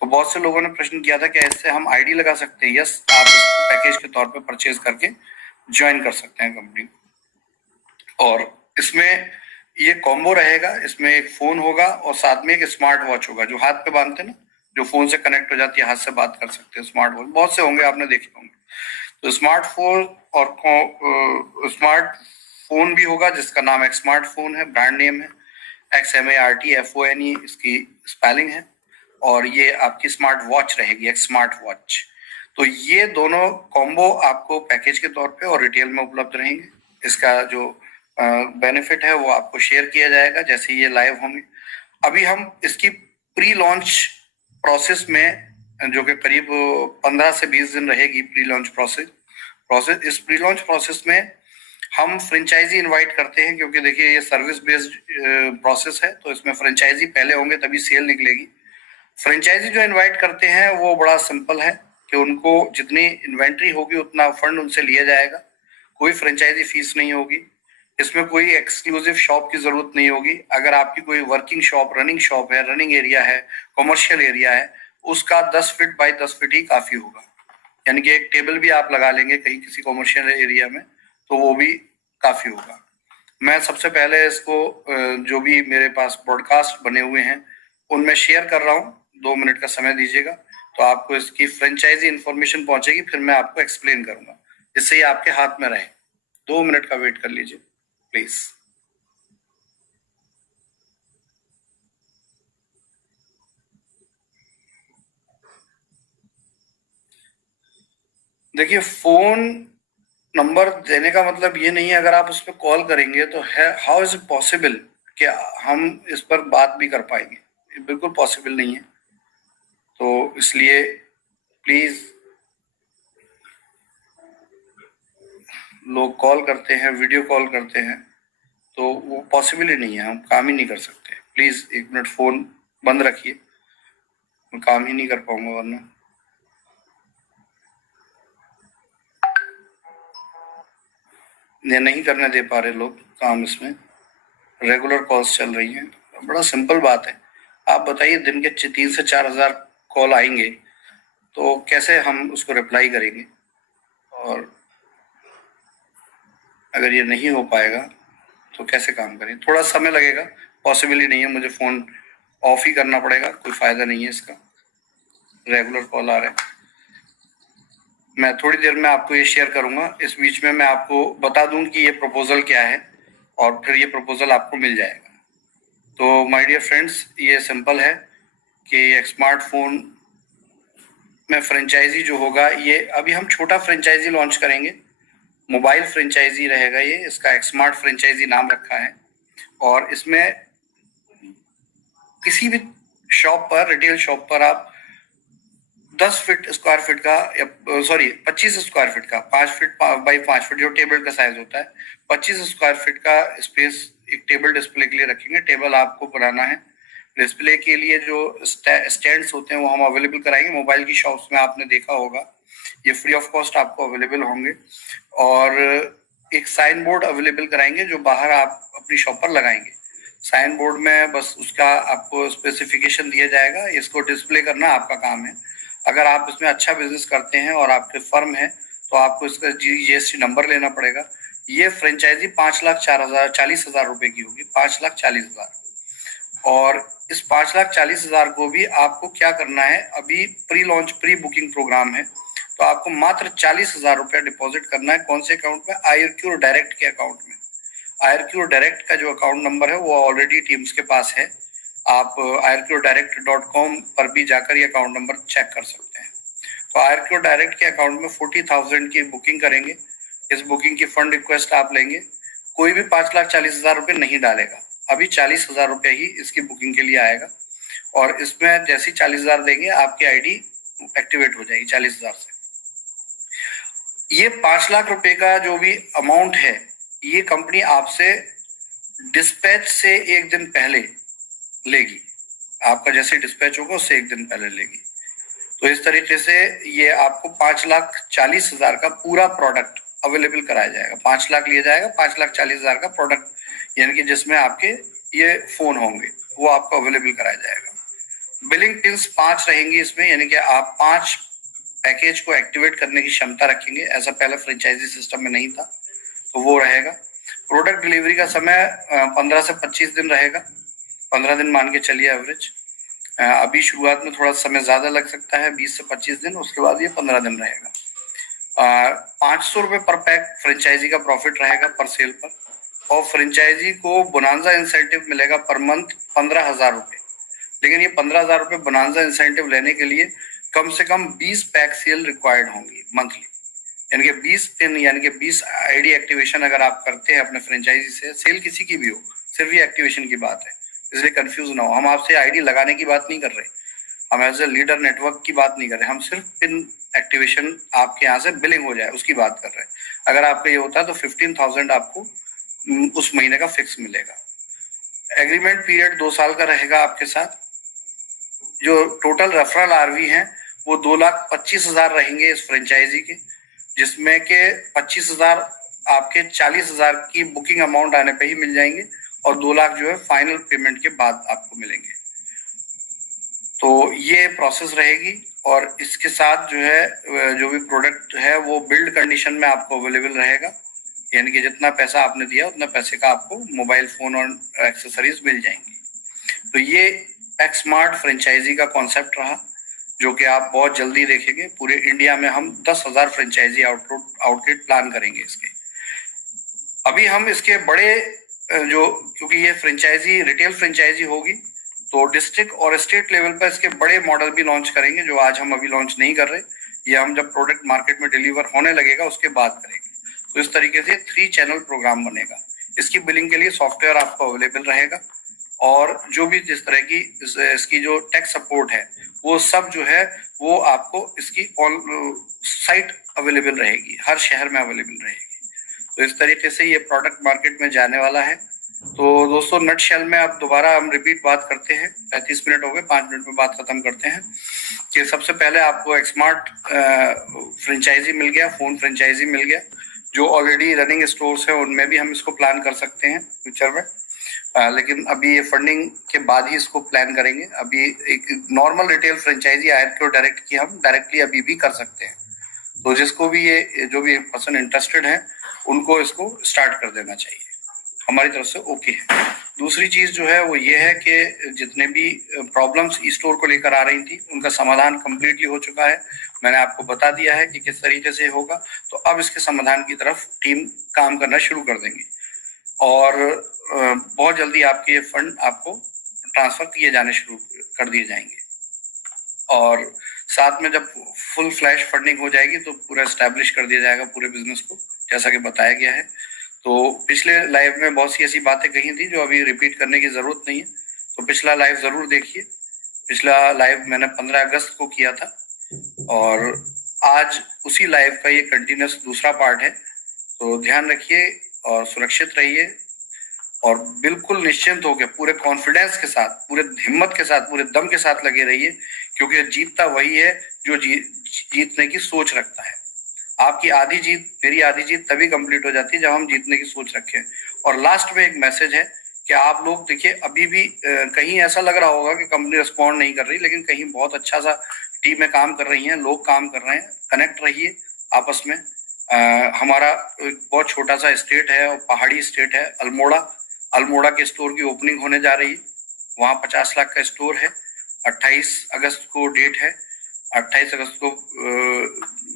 तो बहुत से लोगों ने प्रश्न किया था कि इससे हम आईडी लगा सकते हैं। यस, आप इसको पैकेज के तौर पर परचेज करके ज्वाइन कर सकते हैं कंपनी। और इसमें ये कॉम्बो रहेगा, इसमें एक फोन होगा और साथ में एक स्मार्ट वॉच होगा जो हाथ पे बांधते हैं ना, जो फोन से कनेक्ट हो जाती है, हाथ से बात कर सकते हैं। स्मार्ट वॉच बहुत से होंगे, आपने देखे होंगे। तो स्मार्टफोन और स्मार्टफोन भी होगा जिसका नाम एक स्मार्टफोन है, ब्रांड नेम है, XMARTFONE इसकी स्पेलिंग है। और ये आपकी स्मार्ट वॉच रहेगी, एक स्मार्ट वॉच। तो ये दोनों कॉम्बो आपको पैकेज के तौर पे और रिटेल में उपलब्ध रहेंगे। इसका जो बेनिफिट है वो आपको शेयर किया जाएगा जैसे ये लाइव होंगे। अभी हम इसकी प्री लॉन्च प्रोसेस में, जो कि करीब 15 से 20 दिन रहेगी प्री लॉन्च प्रोसेस। इस प्री लॉन्च प्रोसेस में हम फ्रेंचाइजी इनवाइट करते हैं, क्योंकि देखिए ये सर्विस बेस्ड प्रोसेस है, तो इसमें फ्रेंचाइजी पहले होंगे तभी सेल निकलेगी। फ्रेंचाइजी जो इनवाइट करते हैं वो बड़ा सिंपल है कि उनको जितनी इन्वेंट्री होगी उतना फंड उनसे लिया जाएगा। कोई फ्रेंचाइजी फीस नहीं होगी। इसमें कोई एक्सक्लूसिव शॉप की जरूरत नहीं होगी। अगर आपकी कोई वर्किंग शॉप, रनिंग शॉप है, रनिंग एरिया है, कॉमर्शियल एरिया है, उसका 10 फीट बाय 10 फीट ही काफी होगा। यानी कि एक टेबल भी आप लगा लेंगे कहीं किसी कॉमर्शियल एरिया में तो वो भी काफी होगा। मैं सबसे पहले इसको जो भी मेरे पास ब्रॉडकास्ट बने हुए हैं उनमें शेयर कर रहा हूँ। 2 मिनट का समय दीजिएगा तो आपको इसकी फ्रेंचाइजी इंफॉर्मेशन पहुंचेगी, फिर मैं आपको एक्सप्लेन करूंगा जिससे ये आपके हाथ में रहे। 2 मिनट का वेट कर लीजिए प्लीज। देखिए, फोन नंबर देने का मतलब ये नहीं है अगर आप उस पर कॉल करेंगे तो है हाउ इज इट पॉसिबल कि हम इस पर बात भी कर पाएंगे। ये बिल्कुल पॉसिबल नहीं है। तो इसलिए प्लीज, लोग कॉल करते हैं, वीडियो कॉल करते हैं, तो वो पॉसिबल ही नहीं है, हम काम ही नहीं कर सकते। प्लीज 1 मिनट फोन बंद रखिए, मैं काम ही नहीं कर पाऊंगा वरना। ये नहीं करने दे पा रहे लोग काम, इसमें रेगुलर कॉल्स चल रही हैं। बड़ा सिंपल बात है। आप बताइए, दिन के 3 से 4 हजार कॉल आएंगे तो कैसे हम उसको रिप्लाई करेंगे? और अगर ये नहीं हो पाएगा तो कैसे काम करें? थोड़ा समय लगेगा, पॉसिबल ही नहीं है। मुझे फोन ऑफ ही करना पड़ेगा, कोई फायदा नहीं है इसका। रेगुलर कॉल आ रहा है, मैं थोड़ी देर में आपको ये शेयर करूंगा। इस बीच में मैं आपको बता दूं कि ये प्रपोजल क्या है और फिर ये प्रपोजल आपको मिल जाएगा। तो माय डियर फ्रेंड्स, ये सिंपल है कि एक स्मार्टफोन में फ्रेंचाइजी जो होगा, ये अभी हम छोटा फ्रेंचाइजी लॉन्च करेंगे, मोबाइल फ्रेंचाइजी रहेगा ये। इसका एक स्मार्ट फ्रेंचाइजी नाम रखा है। और इसमें किसी भी शॉप पर, रिटेल शॉप पर आप 10 फीट स्क्वायर फीट का, या सॉरी 25 स्क्वायर फीट का, 5 फीट बाई 5 फीट जो टेबल का साइज होता है, 25 स्क्वायर फीट का स्पेस एक टेबल डिस्प्ले के लिए रखेंगे। टेबल आपको बनाना है। डिस्प्ले के लिए जो स्टैंड्स होते हैं वो हम अवेलेबल कराएंगे। मोबाइल की शॉप्स में आपने देखा होगा, ये फ्री ऑफ कॉस्ट आपको अवेलेबल होंगे। और एक साइन बोर्ड अवेलेबल कराएंगे जो बाहर आप अपनी शॉप पर लगाएंगे। साइन बोर्ड में बस उसका आपको स्पेसिफिकेशन दिया जाएगा, इसको डिस्प्ले करना आपका काम है। अगर आप इसमें अच्छा बिजनेस करते हैं और आपके फर्म है तो आपको इसका GST नंबर लेना पड़ेगा। ये फ्रेंचाइजी 5,40,000 रुपए की होगी, 5,40,000। और इस 5,40,000 को भी आपको क्या करना है, अभी pre launch pre booking programme है, तो आपको मात्र 40,000 रुपया डिपॉजिट करना है। कौन से अकाउंट में? आयरक्यूर डायरेक्ट के अकाउंट में। आयरक्यूर डायरेक्ट का जो अकाउंट नंबर है वो ऑलरेडी टीम्स के पास है। आप irqdirect.com पर भी जाकर ये अकाउंट नंबर चेक कर सकते हैं। तो irq डायरेक्ट के अकाउंट में 40,000 की बुकिंग करेंगे। इस बुकिंग की फंड रिक्वेस्ट आप लेंगे। कोई भी 5,40,000 रुपये नहीं डालेगा, अभी 40,000 रुपये ही इसकी बुकिंग के लिए आएगा। और इसमें जैसे 40,000 देंगे आपकी आईडी एक्टिवेट हो जाएगी 40,000 से। ये 5 लाख रुपए का जो भी अमाउंट है, ये कंपनी आपसे डिस्पैच से 1 दिन पहले लेगी। आपका जैसे डिस्पैच होगा उससे 1 दिन पहले लेगी। तो इस तरीके से ये आपको 5,40,000 का पूरा प्रोडक्ट अवेलेबल कराया जाएगा। 5 लाख लिया जाएगा, 5,40,000 का प्रोडक्ट यानी कि जिसमें आपके ये फोन होंगे वो आपको अवेलेबल कराया जाएगा। बिलिंग पिन्स 5 रहेंगी इसमें, यानी कि आप 5 पैकेज को एक्टिवेट करने की क्षमता रखेंगे। ऐसा पहले फ्रेंचाइजी सिस्टम में नहीं था, तो वो रहेगा। प्रोडक्ट डिलीवरी का समय 15 से 25 दिन रहेगा, 15 दिन मान के चलिए एवरेज। अभी शुरुआत में थोड़ा समय ज्यादा लग सकता है, 20 से 25 दिन, उसके बाद ये 15 दिन रहेगा। 500 रुपए पर पैक फ्रेंचाइजी का प्रॉफिट रहेगा पर सेल पर, और फ्रेंचाइजी को बोनांजा इंसेंटिव मिलेगा पर मंथ 15,000 रुपए। लेकिन ये 15,000 रुपए बोनांजा इंसेंटिव लेने के लिए कम से कम 20 पैक सेल रिक्वायर्ड होंगी मंथली, यानी कि 20 पिन यानी कि 20 आईडी एक्टिवेशन अगर आप करते हैं अपने फ्रेंचाइजी से, सेल किसी की भी हो, सिर्फ ये एक्टिवेशन की बात है, इसलिए कंफ्यूज ना हो। हम आपसे आईडी लगाने की बात नहीं कर रहे, हम एज ए लीडर नेटवर्क की बात नहीं कर रहे, हम सिर्फ पिन एक्टिवेशन आपके यहाँ से बिलिंग हो जाए उसकी बात कर रहे हैं। अगर आपका ये होता है तो 15,000 आपको उस महीने का फिक्स मिलेगा। एग्रीमेंट पीरियड 2 साल का रहेगा आपके साथ। जो टोटल रेफरल आरवी हैं वो 2,25,000 रहेंगे इस फ्रेंचाइजी के, जिसमें के 25,000 आपके 40,000 की बुकिंग अमाउंट आने पे ही मिल जाएंगे, और 2 लाख जो है फाइनल पेमेंट के बाद आपको मिलेंगे। तो ये प्रोसेस रहेगी, और इसके साथ जो है जो भी प्रोडक्ट है वो बिल्ड कंडीशन में आपको अवेलेबल रहेगा, यानी कि जितना पैसा आपने दिया उतना पैसे का आपको मोबाइल फोन और एक्सेसरीज मिल जाएंगी। तो ये एक्समार्ट फ्रेंचाइजी का कॉन्सेप्ट रहा, जो कि आप बहुत जल्दी देखेंगे। पूरे इंडिया में हम 10,000 फ्रेंचाइजी आउटलेट प्लान करेंगे इसके। अभी हम इसके बड़े क्योंकि ये फ्रेंचाइजी रिटेल फ्रेंचाइजी होगी, तो डिस्ट्रिक्ट और स्टेट लेवल पर इसके बड़े मॉडल भी लॉन्च करेंगे, जो आज हम अभी लॉन्च नहीं कर रहे। ये हम जब प्रोडक्ट मार्केट में डिलीवर होने लगेगा उसके बाद करेंगे। तो इस तरीके से 3 चैनल प्रोग्राम बनेगा। इसकी बिलिंग के लिए सॉफ्टवेयर आपको अवेलेबल रहेगा, और जो भी जिस तरह की इसकी जो टेक सपोर्ट है वो सब जो है वो आपको इसकी ऑन साइट अवेलेबल रहेगी, हर शहर में अवेलेबल रहेगी। तो इस तरीके से ये प्रोडक्ट मार्केट में जाने वाला है। तो दोस्तों नटशेल में अब दोबारा हम रिपीट बात करते हैं, 35 मिनट हो गए, 5 मिनट में बात खत्म करते हैं। कि सबसे पहले आपको एक्समार्ट फ्रेंचाइजी मिल गया, फोन फ्रेंचाइजी मिल गया। जो ऑलरेडी रनिंग स्टोर्स है उनमें भी हम इसको प्लान कर सकते हैं फ्यूचर में, लेकिन अभी ये फंडिंग के बाद ही इसको प्लान करेंगे। अभी एक normal retail franchisee IRQ direct की हम डायरेक्टली अभी भी कर सकते हैं। तो जिसको भी ये जो भी पर्सन इंटरेस्टेड है उनको इसको स्टार्ट कर देना चाहिए, हमारी तरफ से ओके है। दूसरी चीज जो है वो ये है कि जितने भी प्रॉब्लम्स ई स्टोर को लेकर आ रही थी उनका समाधान कंप्लीटली हो चुका है। मैंने आपको बता दिया है कि किस तरीके से होगा, तो अब इसके समाधान की तरफ टीम काम करना शुरू कर देंगी, और बहुत जल्दी आपके ये फंड आपको ट्रांसफर किए जाने शुरू कर दिए जाएंगे। और साथ में जब फुल फ्लैश फंडिंग हो जाएगी तो पूरा एस्टैब्लिश कर दिया जाएगा पूरे बिजनेस को, जैसा कि बताया गया है। तो पिछले लाइव में बहुत सी ऐसी बातें कही थी जो अभी रिपीट करने की जरूरत नहीं है, तो पिछला लाइव जरूर देखिए। पिछला लाइव मैंने 15 अगस्त को किया था, और आज उसी लाइव का ये कंटिन्यूस दूसरा पार्ट है। तो ध्यान रखिए और सुरक्षित रहिए, और बिल्कुल निश्चिंत होकर पूरे कॉन्फिडेंस के साथ, पूरे हिम्मत के साथ, पूरे दम के साथ लगे रहिए, क्योंकि जीतता वही है जो जीतने की सोच रखता है। आपकी आधी जीत, मेरी आधी जीत तभी कंप्लीट हो जाती है जब हम जीतने की सोच रखें। और लास्ट में एक मैसेज है कि आप लोग देखिए, अभी भी कहीं ऐसा लग रहा होगा कि कंपनी रिस्पॉन्ड नहीं कर रही, लेकिन कहीं बहुत अच्छा सा टीमें काम कर रही हैं, लोग काम कर रहे हैं। कनेक्ट रहिए आपस में। हमारा बहुत छोटा सा स्टेट है और पहाड़ी स्टेट है अल्मोड़ा के स्टोर की ओपनिंग होने जा रही है। वहाँ 50 लाख का स्टोर है। 28 अगस्त को डेट है। 28 अगस्त को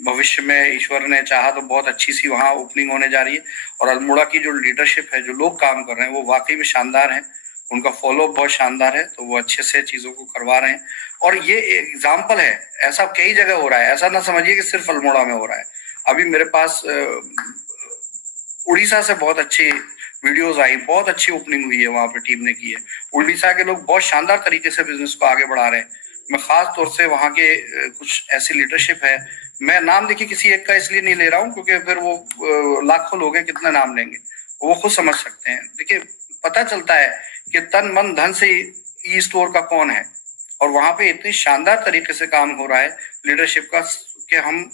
भविष्य में ईश्वर ने चाहा तो बहुत अच्छी सी वहाँ ओपनिंग होने जा रही है। और अल्मोड़ा की जो लीडरशिप है, जो लोग काम कर रहे हैं, वो वाकई में शानदार है। उनका फॉलो बहुत शानदार है, तो वो अच्छे से चीजों को करवा रहे हैं। और ये एग्जाम्पल है, ऐसा कई जगह हो रहा है। ऐसा ना समझिए कि सिर्फ अल्मोड़ा में हो रहा है। अभी मेरे पास उड़ीसा से बहुत अच्छी वीडियोस आई, बहुत अच्छी ओपनिंग हुई है, वहां पे टीम ने की है। उड़ीसा के लोग बहुत शानदार तरीके से बिजनेस को आगे बढ़ा रहे हैं। मैं खास तौर से वहां के कुछ ऐसी लीडरशिप है, मैं नाम देखिए किसी एक का इसलिए नहीं ले रहा हूँ क्योंकि फिर वो लाखों लोग हैं, कितना नाम लेंगे, वो खुद समझ सकते हैं। देखिए पता चलता है कि तन मन धन से ई स्टोर का कौन है, और वहां पे इतनी शानदार तरीके से काम हो रहा है लीडरशिप का कि हम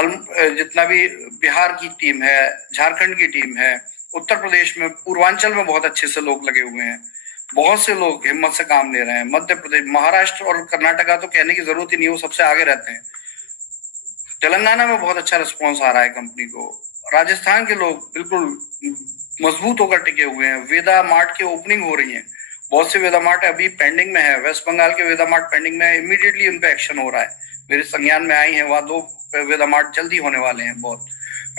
जितना भी बिहार की टीम है, झारखंड की टीम है, उत्तर प्रदेश में, पूर्वांचल में बहुत अच्छे से लोग लगे हुए हैं, बहुत से लोग हिम्मत से काम ले रहे हैं। मध्य प्रदेश, महाराष्ट्र और कर्नाटका तो कहने की जरूरत ही नहीं, वो सबसे आगे रहते हैं। तेलंगाना में बहुत अच्छा रिस्पॉन्स आ रहा है कंपनी को। राजस्थान के लोग बिल्कुल मजबूत होकर टिके हुए हैं। वेदा मार्ट की ओपनिंग हो रही है, बहुत से वेदा मार्ट अभी पेंडिंग में है। वेस्ट बंगाल के वेदा मार्ट पेंडिंग में है, इमीडिएटली उन पे एक्शन हो रहा है। मेरे संज्ञान में आई है, वहां 2 वेदा मार्ट जल्दी होने वाले हैं, बहुत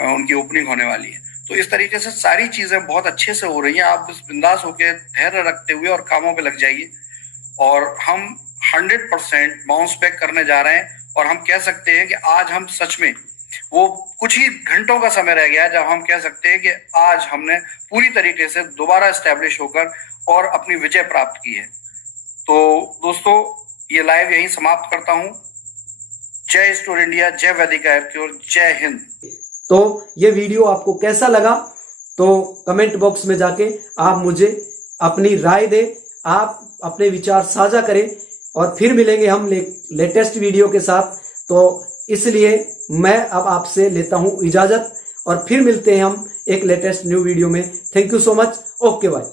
उनकी ओपनिंग होने वाली है। तो इस तरीके से सारी चीजें बहुत अच्छे से हो रही हैं। आप बस बिंदास होकर धैर्य रखते हुए और कामों पे लग जाइए, और हम 100% बाउंस बैक करने जा रहे हैं। और हम कह सकते हैं कि आज हम सच में, वो कुछ ही घंटों का समय रह गया जब हम कह सकते हैं कि आज हमने पूरी तरीके से दोबारा एस्टेब्लिश होकर और अपनी विजय प्राप्त की है। तो दोस्तों, ये लाइव यहीं समाप्त करता हूं। जय स्टोर इंडिया, जय वैदिका ऐप की ओर, जय हिंद। तो ये वीडियो आपको कैसा लगा, तो कमेंट बॉक्स में जाके आप मुझे अपनी राय दें, आप अपने विचार साझा करें, और फिर मिलेंगे हम लेटेस्ट वीडियो के साथ। तो इसलिए मैं अब आपसे लेता हूं इजाजत, और फिर मिलते हैं हम एक लेटेस्ट न्यू वीडियो में। Thank you so much. Okay bye.